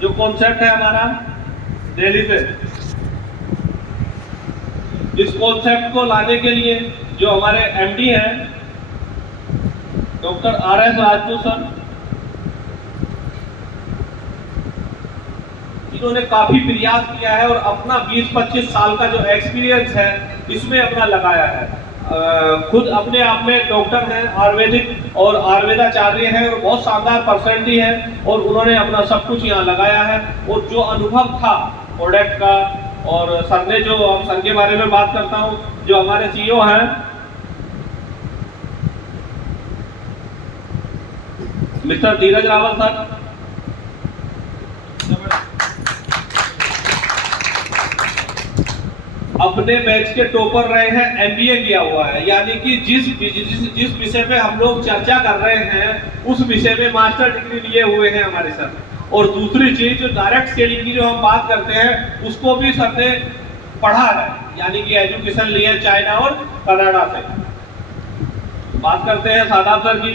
जो कॉन्सेप्ट है हमारा दिल्ली से, इस कॉन्सेप्ट को लाने के लिए जो हमारे एमडी हैं डॉक्टर RS राजपूत सर, इन्होंने काफी प्रयास किया है और अपना 20-25 साल का जो एक्सपीरियंस है इसमें अपना लगाया है। खुद अपने आप में डॉक्टर हैं, आयुर्वेदिक और आयुर्वेदाचार्य हैं और बहुत शानदार पर्सनैलिटी है और उन्होंने अपना सब कुछ यहाँ लगाया है। और जो अनुभव था प्रोडक्ट का, और सर ने जो, अब सर के बारे में बात करता हूँ, जो हमारे CEO हैं मिस्टर धीरज रावल सर, अपने बैच के टॉपर रहे हैं, MBA किया हुआ है, यानी कि जिस विषय पे हम लोग चर्चा कर रहे हैं उस विषय में मास्टर डिग्री लिए हुए हैं हमारे सर। और दूसरी चीज जो डायरेक्ट सेलिंग की जो हम बात करते हैं उसको भी सर ने पढ़ा है, यानी कि एजुकेशन लिए चाइना और कनाडा से। बात करते हैं शादाब सर की।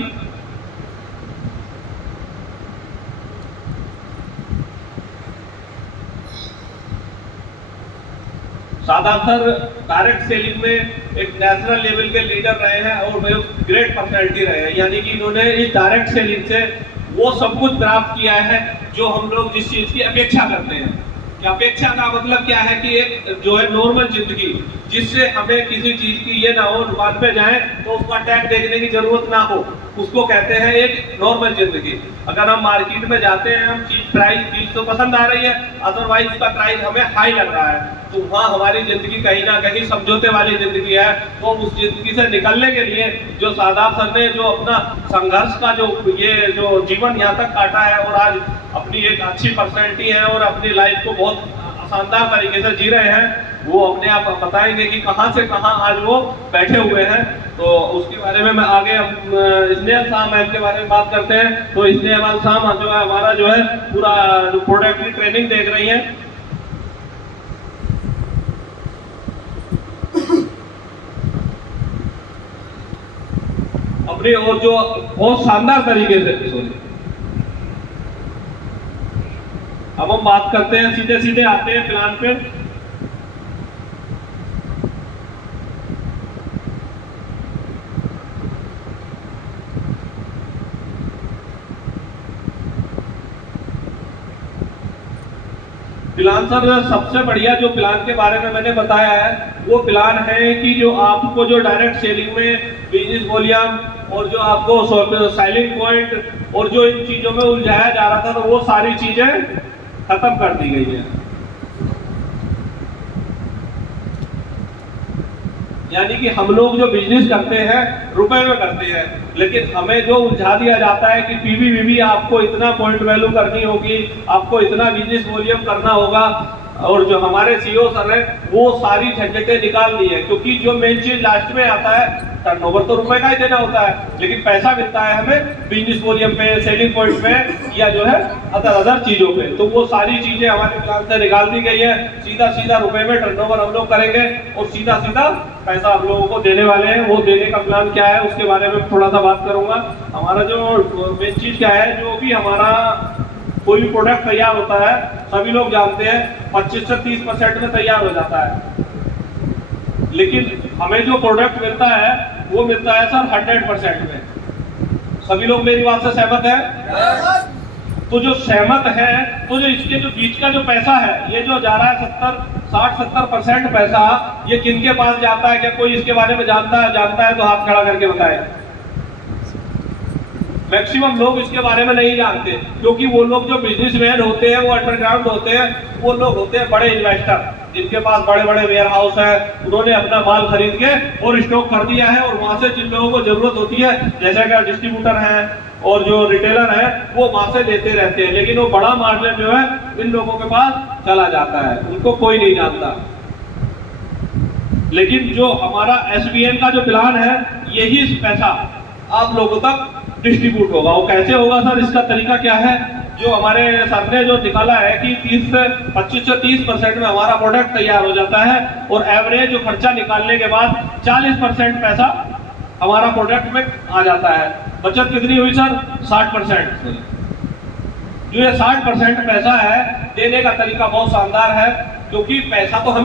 शादाब सर डायरेक्ट सेलिंग में एक नेशनल लेवल के लीडर रहे हैं और बहुत ग्रेट पर्सनैलिटी रहे हैं, यानी कि इन्होंने इस डायरेक्ट सेलिंग से वो सब कुछ प्राप्त किया है जो हम लोग जिस चीज की अपेक्षा करते हैं। कि अपेक्षा का मतलब क्या है कि एक जो है नॉर्मल जिंदगी, जिससे हमें किसी चीज की ये ना हो दुकान पे जाए तो उसका टैग देखने की जरूरत ना हो, उसको कहते हैं एक नॉर्मल जिंदगी। अगर हम मार्केट में जाते हैं, हम चीज तो पसंद आ रही है, अदरवाइज उसका प्राइस हमें हाई लग रहा है, तो वहाँ हमारी जिंदगी कहीं ना कहीं समझौते वाली जिंदगी है। तो उस जिंदगी से निकलने के लिए जो शादाब सर ने जो अपना संघर्ष का जो ये जो जीवन यहाँ तक काटा है और आज अपनी एक अच्छी पर्सनैलिटी है और अपनी लाइफ को बहुत शानदार तरीके से जी रहे हैं, वो अपने आप बताएंगे कि कहाँ से कहाँ आज वो बैठे हुए हैं। तो उसके बारे में मैं आगे स्नेहल शाह मैम के बारे में बात करते हैं। तो स्नेहल शाह जो है हमारा जो है पूरा प्रोडक्ट की ट्रेनिंग देख रही है। अपनी और जो बहुत शानदार तरीके से, अब हम बात करते हैं, सीधे सीधे आते हैं प्लान पे। प्लान सर सबसे बढ़िया जो प्लान के बारे में मैंने बताया है वो प्लान है कि जो आपको जो डायरेक्ट सेलिंग में बिजनेस वॉल्यूम और जो आपको सेलिंग पॉइंट और जो इन चीजों में उलझाया जा रहा था, तो वो सारी चीजें खत्म कर दी गई है। यानी कि हम लोग जो बिजनेस करते हैं रुपए में करते हैं, लेकिन हमें जो उलझा दिया जाता है कि PV आपको इतना पॉइंट वैल्यू करनी होगी, आपको इतना बिजनेस वॉल्यूम करना होगा, और जो हमारे CEO सर है वो सारी झंझटें निकाल दी है। क्योंकि जो मेन चीज लास्ट में आता है, टर्नओवर तो रुपए का ही देना होता है, लेकिन पैसा मिलता है हमें बिजनेस वॉल्यूम पे, सेलिंग पॉइंट पे, या जो है अदर चीजों पे। तो वो सारी चीजें हमारे प्लान से निकाल दी गई है। सीधा रुपए में टर्नओवर हम लोग करेंगे और सीधा पैसा आप लोगों को देने वाले हैं। वो देने का प्लान क्या है उसके बारे में थोड़ा सा बात करूंगा। हमारा जो मेन चीज क्या है, जो भी हमारा कोई भी प्रोडक्ट तैयार होता है, सभी लोग जानते हैं 25 से 30% में तैयार हो जाता है, लेकिन हमें जो प्रोडक्ट मिलता है वो मिलता है सर 100% में। सभी लोग मेरी बात से सहमत है? तो जो सहमत है, तो जो इसके जो बीच का जो पैसा है, ये जो जा रहा है 60-70% पैसा, ये किन के पास जाता है? क्या कोई इसके बारे में जानता है तो हाथ खड़ा करके बताए। मैक्सिमम लोग इसके बारे में नहीं जानते, क्योंकि वो लोग जो बिजनेसमैन होते हैं, वो अंडरग्राउंड होते हैं, वो लोग होते हैं बड़े इन्वेस्टर, जिनके पास बड़े बड़े वेयर हाउस है, उन्होंने अपना माल खरीद के और स्टॉक कर दिया है, और वहां से जिन लोगों को जरूरत होती है, जैसे कि डिस्ट्रीब्यूटर है और जो रिटेलर है, वो वहां से लेते रहते हैं, लेकिन वो बड़ा मार्जिन जो है इन लोगों के पास चला जाता है, उनको कोई नहीं जानता। लेकिन जो हमारा SBN का जो प्लान है, यही पैसा आप लोगों तक डिस्ट्रीब्यूट होगा। वो कैसे होगा सर, इसका तरीका क्या है? जो हमारे सर ने जो निकाला है कि 25 से 30% में हमारा प्रोडक्ट तैयार हो जाता है, और एवरेज जो खर्चा निकालने के बाद 40% पैसा हमारा प्रोडक्ट में आ जाता है। बचत कितनी हुई सर? 60%। जो ये 60% पैसा है देने का तरीका बहुत शानदार है, क्योंकि पैसा तो हम